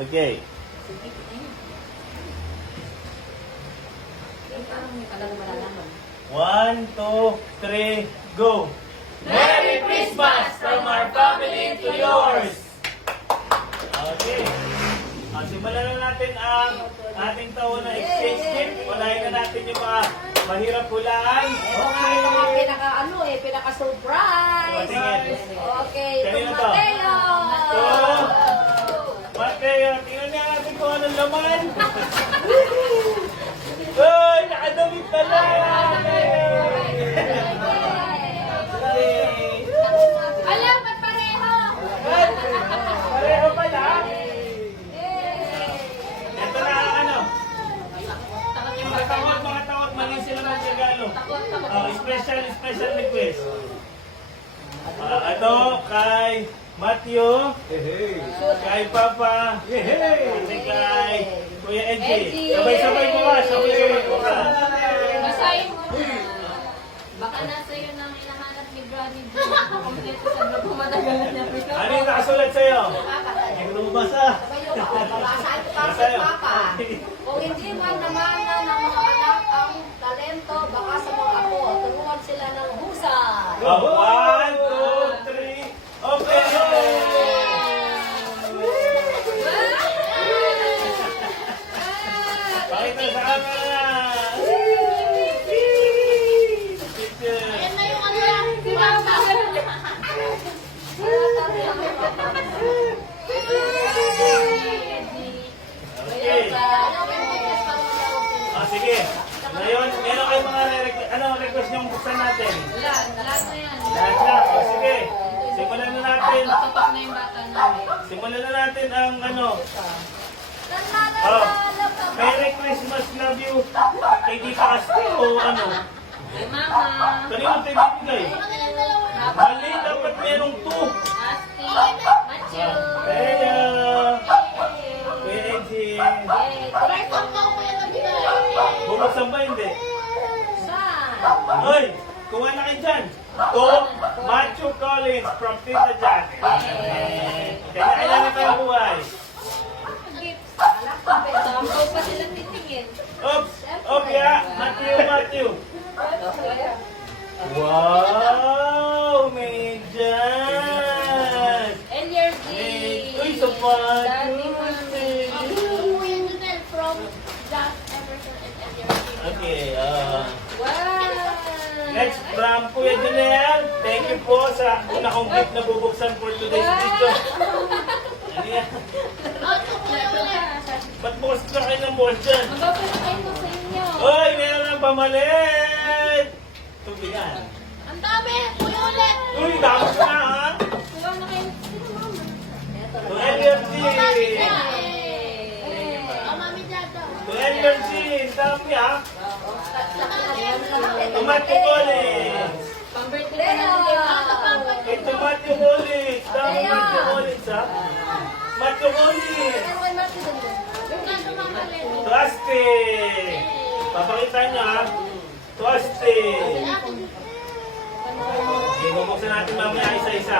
Okay. One, two, three, go! Merry Christmas from our family to yours! Okay. Simulan na natin ang ating taon na exchange gift. Unahin na natin yung mga mahirap hulaan. Ito nga yung mga pinaka-surprise. Okay, Kanino itong to? Mateo. Mateo, tingnan niya natin kung anong laman. Uy, nakadamit pala! Alam, ba't pareho? Pareho pala. Ito na ano. Mga tawag, mali sila mag-regalo. Special request. Ito kay Matthew, kay Papa, at kay Kuya Edgy. Sabay-sabay bukas. Basahin mo na. Baka nasa iyo nang hinahanap ni Granny G. Kompleto sa grupo matagalan niya. Ano yung nakasulat sa'yo? Hindi ko nabasa. Babasahin ko pa sa Papa. Kung hindi man namana ng mga anak ang talento, baka sa mga apo, turuan sila ng husay. 1, 2, 3, open! Pakita sa camera! Picture! Ayan na yung ano yan. Si Papa. Okay. Sige. Ngayon, meron kayong mga request niyong buksan natin. Lahat na yan. Lahat na. Sige. Simulan na natin. Tapak na yung bata namin. Simulan na natin ang Merry Christmas, love you. Kay Tita Asti o ano? Hey, Mama. Kanino tayo bibigay? Mali, dapat merong 2. Asti. Matthew. Kaya, Kuya Edgy. Bubuksan ba hindi? Saan? Hoy, kuha na kayo dyan. To Matthew Collins from Tita Janet. Kaya kailangan tayong buhay. Sampo pa sila titingin. Oops! Okay, Matthew. Wow! May dyan! LRG. Uy, sa Matthew! Daddy Monday. Okay, Wow. next from Kuya Janelle. Thank you po sa una kong gift na bubuksan for today's video. Ano yan? Ba't bukas na kayo ng bukas dyan? Magpapalakay ko sa inyo. Uy, meron ng pamalit! Tubigan. Ang dami. Kuya ulit. Uy, dami na ha? Wala na kayo. To LRG! Ang mami dito. To LRG! Dami ha? To Matthew Collins! Pang-birthday na natin. Ito Matthew Collins! Dami Matthew Collins ha? Matthew Collins! Tuaste! Papakita niya ha? Tuaste! Okay, bubuksan natin mamaya isa-isa.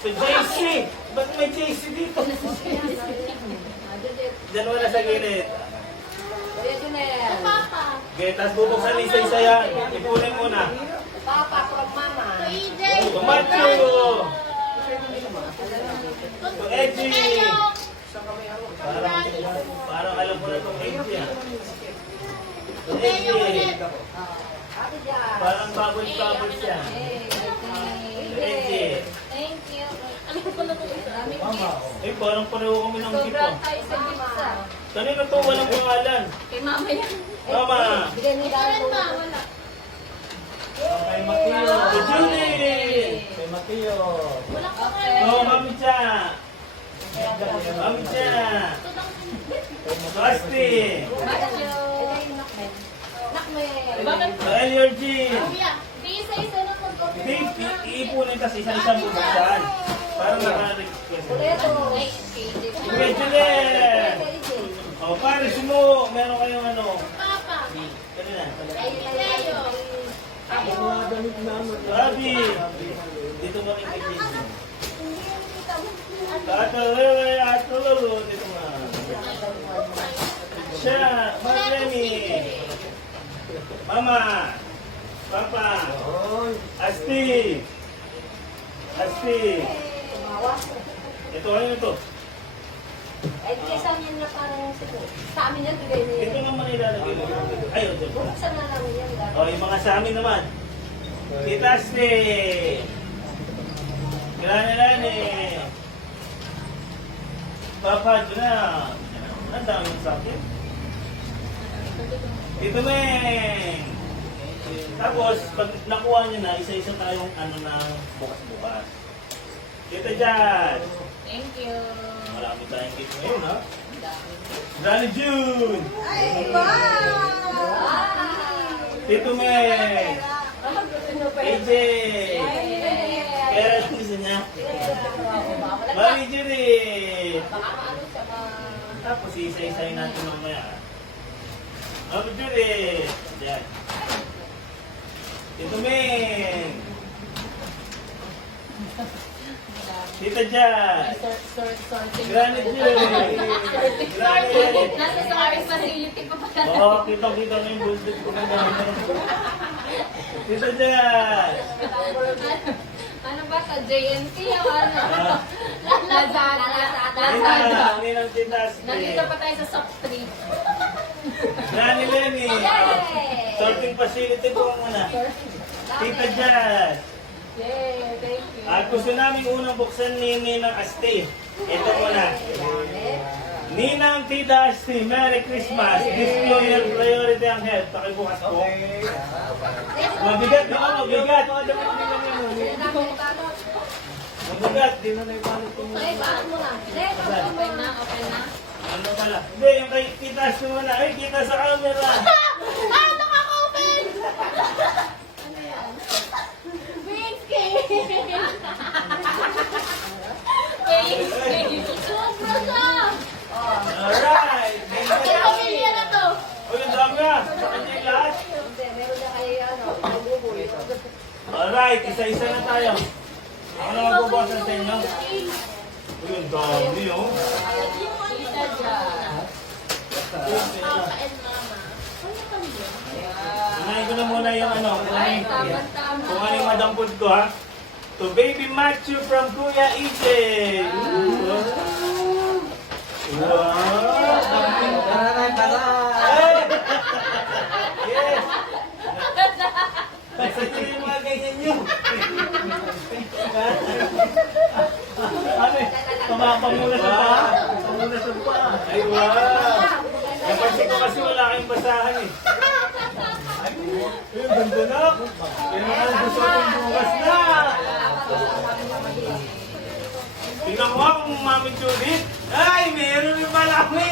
So JC! Ba't may JC dito? Diyan wala sa gilid. Kuya Junel. Papa. Okay, tapos bubuksan isa-isa yan. Ipunin muna. Papa from Mama. To Matthew! To Edgy! Parang alam mo na itong Edgy ah. To Edgy! Ate Jan. Parang bubble siya. To Edgy! Thank you. Ano ko pala ito? Daming gifts. Eh, parang pareho kami ng gift Sobrang ah. tayo sa gifts ah. Kanina to, walang pangalan. Kay Mama yan. Mama! Bigyan ni Dara wala. Kay Mateo. To Judy! Kay Mateo. Wala ko To Mami Cha! Mami Cha! To Asti! Matthew. Nakme. To LRG! Di isa-isa lang mag-copy. Hindi, iipunin kasi isa-isang bubuksan. Parang naka-request. Kuleto. Kuya Juliet! O, pare, sumo! Meron kayong ano? Papa. Kanina. Leo. Mga damit namin. Rabi! Dito kami kay Jason. Tato, lolo, dito nga. Siya, Marlene. Mama. Papa. Asti. Asti. Tumawa. Ito, ano ito? Eh, kesa niya na parang siguro. Sa amin yan, bigay niya. Ito nga mga ilalagay mo. Ay, ito. Buksan na namin yan. O, yung mga sa amin naman. Tita Asti. Grane. Papa, dyan na. Ang dami yung sa akin. Tito Meng. Tapos, pag nakuha niyo na, isa-isa tayong ano na bukas-bukas. Tita Jad. Thank you. Marami tayong cake ngayon, ha? Granny June. Ay, wow! Tito Meng. AJ. Kaya lang gusto niya. Mami Judith. Baka ano siya ma... Tapos isa-isayin natin mamaya. Mami Judith. Yan. Tito Meng. Tita Jan. Sorting. Granny June. Granny. Nasa sorry facility pa pala. Oo, kita-kita na yung bullshit ko na gano'n. Tita Jan. Ano ba sa JNT o ano? Lazada. Nina, ninang Tita Nandito Asti. pa tayo sa soft street. Granny Lenny. Yay! Sorting facility po muna. Tita Jan. Yay, thank you. At gusto namin unang buksan ni Ninang Asti. Ito muna. Ninang Tita Asti, Merry Christmas. Disclosure priority ang health. Pakibukas po. Mabigat, di ba? Mabigat. Mabigat. Hindi na naipalit ko Ay, bakit mo na? Eh, bakit mo Okay na? na, okay na. Ano pala? Hindi, yung kay Tita Asti muna. Ay, kita sa camera. Ah, naka-open! Thank you! Thank you! Sobra ka! Alright. Ang pamilya na to! Uy, ang dami na. Sa kanya yung lahat. Hindi, meron na kayo ano, mabubuhay. Alright, isa-isa na tayo. Ako na magbubukasan sa inyo. Uy, ang dami, oh. Tita Jan. Papa and Mama. Ano kami yun? Unahin ko na muna yung ano. Ay, tama-tama. Kung ano yung madampod ko, ha? To Baby Matthew from Kuya EJ. Wow! Ay! Yes! Kasi yun yung mga ganyan nyo. Ano eh? Pamapamula sa pa? Pamula sa pa. Ay, wow! Napansin ko kasi wala kayong basahan eh. Ay, ganda na. Yung mga gusto kong bukas na. Tingnan mo kung Mami Judith. Ay, meron yung malaki.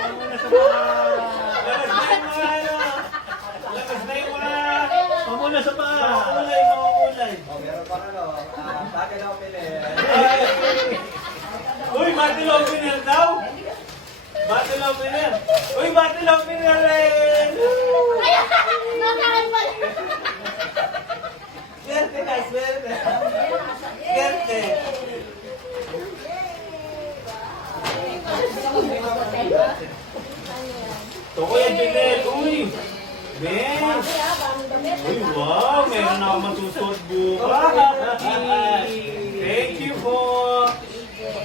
Pamuna sa pa. Labas na yung mga ano. Labas na yung mga pamuna sa pa. Mga kulay, mga kulay. Meron pa ano, bakit ako pili? Ay. Uy, battle opener daw. Battle opener. Uy, battle opener rin. Nakakan pala! Swerte ka, swerte. Swerte. Ito Kuya Janelle. Uy. Ben. Uy, wow. Meron ako masusuot bukas. Thank you po.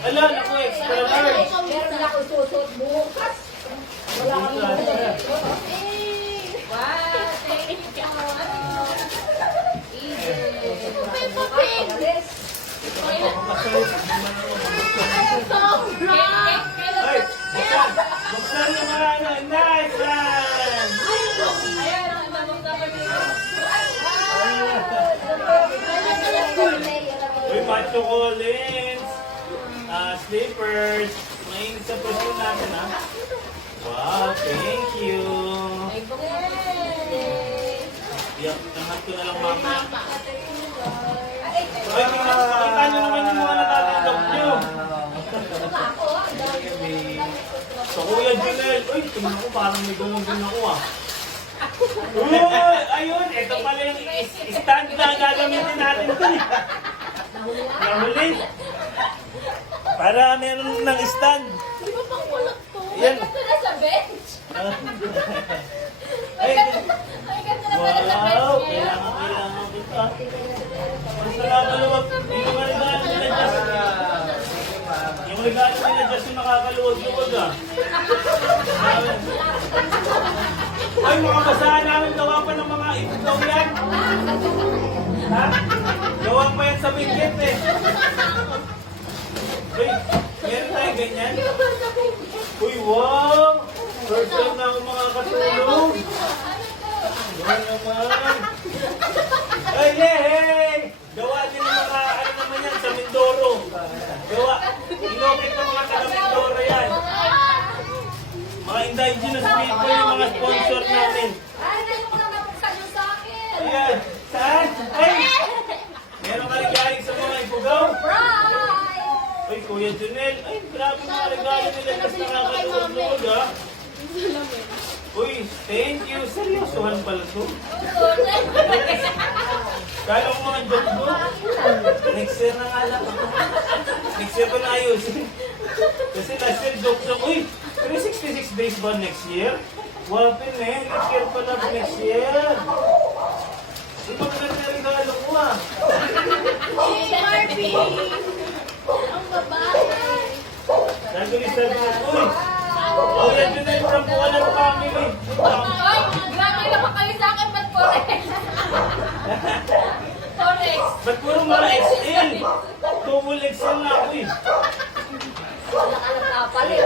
Ala, naku, extra large. Meron na ako susot bukas. Wala kami Extra. Wow, thank you. Yes. Sobra! Ay, buksan yung mga ano. Nice one. Ayan, ang lamang naman nito. Uy, Macho Collins. Slippers. Mainit sa puso natin, ha? Wow, thank you. May birthday. Yak, tangat ko na lang mamaya. Mama. Ay, tingnan, pakita nyo naman yung mga natatanggap nyo. Sa Kuya Janelle. Uy, tingnan ko, parang may gano'n din ako, ah. Uy, ayun, ito pala yung stand na gagamitin natin ito. Nahuli. Para meron ng stand. Di ba pang kulot to? Yan. Ay, ganda na sa bench. Ay, Ay, ganda na pala sa bench wow! ngayon. Kailangan kita. Basta nakaluwag. Yung regalo nila Diyos. Yung regalo nila Diyos yung nakakaluwag-luwag ah. Ay, mga basahan namin gawa pa ng mga ipitaw yan. Ha? Gawa pa yan sa bingkit eh. Uy, meron tayo ganyan? Uy, wow! First time na ako makakatulog. Gawa naman. Ay, hey! Gawa din ng mga, ano naman yan, sa Mindoro. Gawa. Inokit ng mga taga Mindoro yan. Mga indigenous people, yung mga sponsor namin. Ay, hindi mo na napuksan yung sa akin. Ayan. Saan? Ay! Meron ka rin galing sa mga ipugaw? Surprise! Ay, Kuya Junel. Ay, grabe mga regalo nila. Tapos nakakaluwag-luwag ha. Uy, thank you. Seryosohan pala to. Kala ko mga joke ko. Next year na nga lang. Next year ko na ayusin. Kasi last year joke lang. Uy, 366 days ba next year? Wapin eh. Next year pala next year. Yung maganda na regalo ko ah. Si Barbie. Ang babae. Nagbilis. Uy! Oh, yan yun na yung from Bukalan family. Ay, grabe naman kayo sa akin, ba't correct? Correct. Ba't puro mga XL? Double XL na ako eh. Wala ka lang kapalit.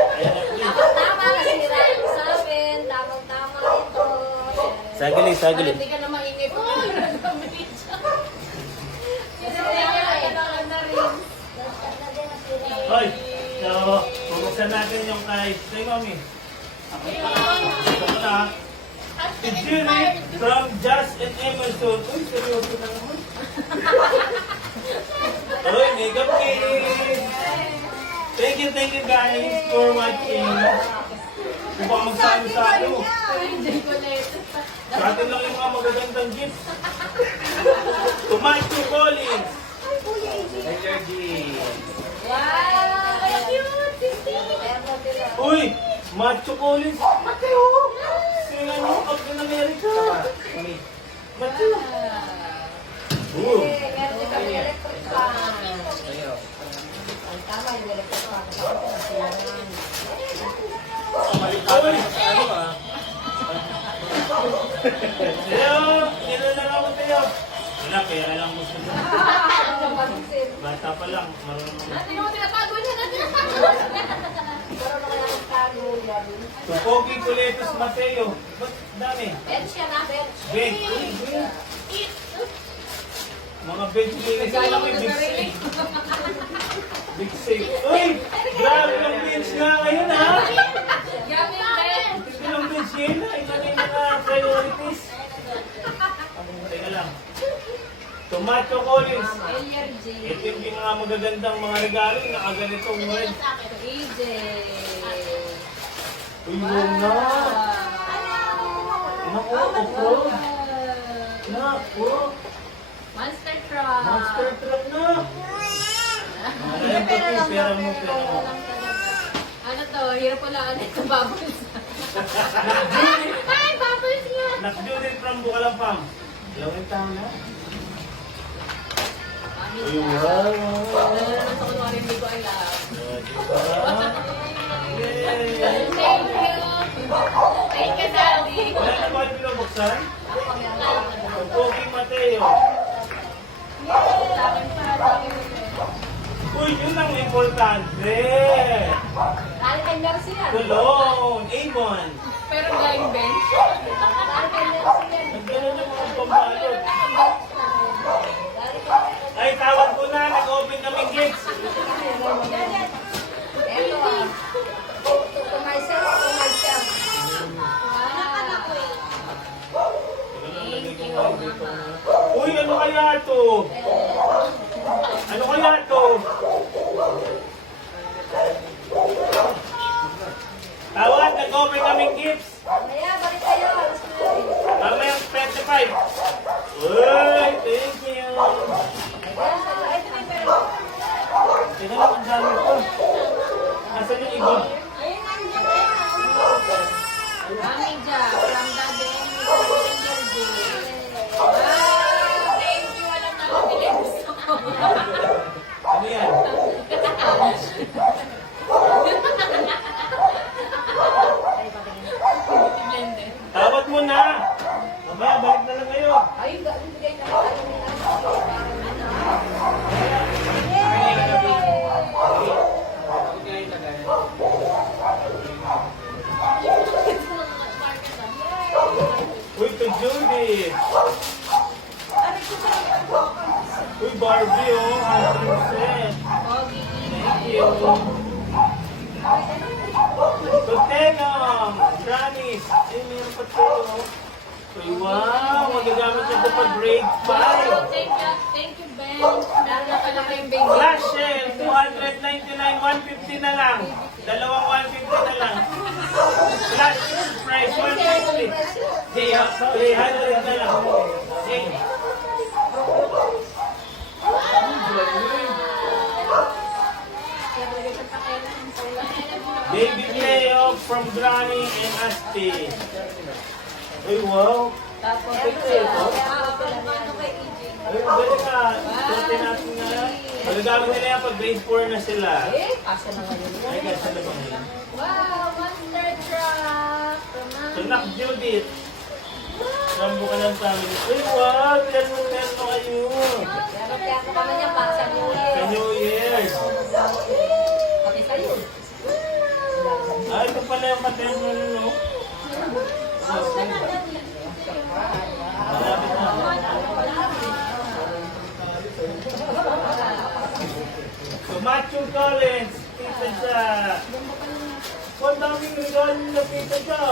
Tama na si Ryan sa akin. Tamang-tama ito. Sagili, Para hindi ka na maingay pa. Kasi kailangan na rin. Hoy, so, bubuksan natin yung kay Mami. Ito ko na. It's Julie from Just and Emerson. Uy, seryoso na naman. Uy, makeup kit. Thank you guys for watching. Kung baka magsalo-salo. Enjoy ko na ito. Sa atin lang yung mga magagandang gifts. Tomato Collins. Energy. Wow! Ay, cute! Uy, Macho Collins. Mateo. Sila yung Captain America. Mateo. Boom. Meron din kami electric fan. Sa'yo. Ang tama yung electric fan. Uy. Ano ah? Tayo, nilalang ako tayo. Wala, pera lang gusto mo. Bata pa lang, marunong. Hindi mo tinatago niya na tinatago. Meron naman ang tago yan. Tupogi Kuletos Mateo. Ba't dami? Bench yan ha, bench. Bench. Uy, bench. Mga bench linis. Nagkala ko Uy, na big sarili. safe. Big safe. Uy, grabe ng bench nga ngayon ha. Gamit din. Ito lang bench ngayon ha. Ito na yung mga priorities. Teka lang. Tomato Collins. LRG. Ito yung mga magagandang mga regalo. Nakaganitong red. AJ. Uy, yun na. Naku, off-road. Naku, Monster truck. monster truck na. Ay, pera mo, pera mo. Ano to? Hirap pala ito bubbles. Ay, bubbles nga. Nakjunit from Bukalampam. Lawin tayo na. Uy, wow. Nalalaman sa kunwari hindi ko alam. Yay! Thank you. Thank you, Daddy. Wala na ba pinabuksan? Pogi Mateo. Sa akin pa, sa akin. Uy, yun ang importante. Dahil kay Mercy yan. Tulong, Avon. Pero blind bench. Dahil kay Mercy yan. Nagkaroon ng mga pambalot. Ay, tawag ko na. Nag-open kami gates. Ito ah. To myself, to myself. Uy, ano kaya to? Ano kaya to? Tawag, nag-open kaming gifts. Kaya, balik kayo. Alas na rin. Mamayang 25. Uy, thank you. Ay, ito na yung pera. Tingnan lang ang dami ko. Nasaan yung iba? Ayun, nandiyan na yan. Mami Ja, from Daddy Emily Energy. Wow, thank you. Walang nakabili. Gusto ko. Ano yan? Blender. Tawad mo na! Mamaya, balik na lang kayo. Ayun, bigay na lang. Ayun, Uy, to Judith! Uy, Barbie, oh, 100%. Pogi. Thank you. To Tenom! Janice! Ay, meron pa tayo. Uy, wow! Magagamit niya ito pa grade 5. Thank you, Ben. Meron na pala kayong baby. Flash sale, 299, 150 na lang. Dalawang 150 na lang. Flash price, 150. 300 na lang. Okay. Baby playoff from Granny and Asti. Uy, wow. Tapos, Ito, ito. Ano kay EJ? Ay, galing ka. Tuti natin nga. Magagamit nila yan pag grade 4 na sila. eh, kasya na ngayon. Ay, kasi na ba ngayon? Wow, monster truck. From Mami. Sunak Judith. Rambo ka ng family. Uy, wow! Terno kayo. Kaya mo kami niya para sa New Year. Sa New Year's. Pati sa'yo. Ah, ito pala yung materno nun, no? Malapit na. So, Matthew Collins, pizza siya. Ang daming regalo na pizza siya.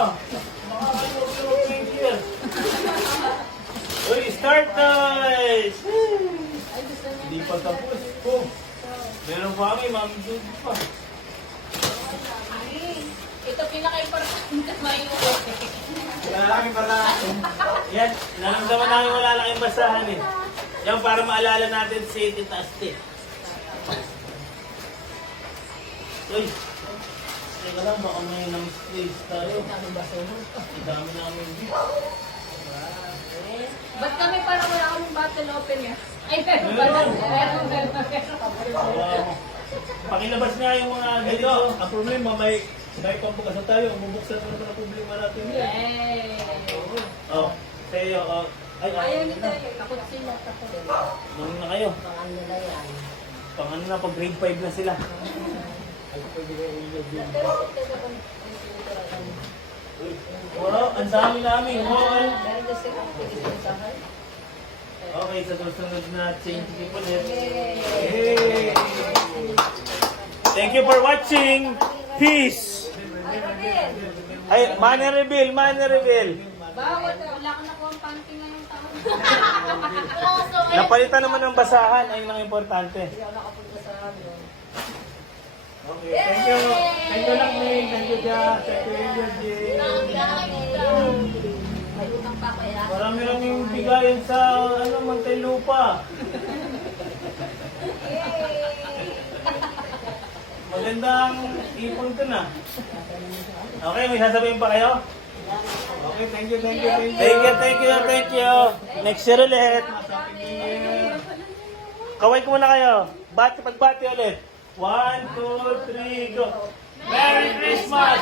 Baka kayo yung pizza. Uy, start guys! Hindi pa tapos. Oh, meron pa kami, Ma'am Judy pa. Ito pinaka-importante may Malalaki pala. Yan, naramdaman namin wala lang yung basahan eh. Yan para maalala natin si Tita Asti. Uy, teka lang, baka may nang-stage tayo. Ang dami namin dito. Ba't kami parang wala kaming bottle opener? Ay, pero pala. Meron. Wow. Pakilabas nga yung mga Ito, ganito. ang problema, may pambukas na tayo. Bubuksan mo naman ang problema natin. Yay! Oh, sa'yo, oh. Ay, Ayaw nito eh. Takot sila. Takot. Nung na kayo. Pangan nila yan. Pang ano na, pag grade 5 na sila. Wow, ang dami namin. Wow. Meron na sila. Pag-isahan. Okay, sa susunod na change keep ulit. Yay! Yay! Thank you for watching. Peace! Ay, Robin! Ay, money reveal, money reveal. Bawat wala ka nakuha ang panty ngayong taon. Napalitan naman ng basahan, ayun ang importante. Hindi ako nakapunta sa amin. Okay, thank you. Thank you lang, Ning. Thank you, Jack. Thank you, Energy. May utang pa kaya. Marami lang yung bigayan sa, Montelupa. Magandang ipon ko na. Okay, may sasabihin pa kayo? Okay, thank you, thank you, thank you. Thank you, thank you, thank you. Next year ulit. Kaway ko muna kayo. Pagbati ulit. 1, 2, 3, go. Merry Christmas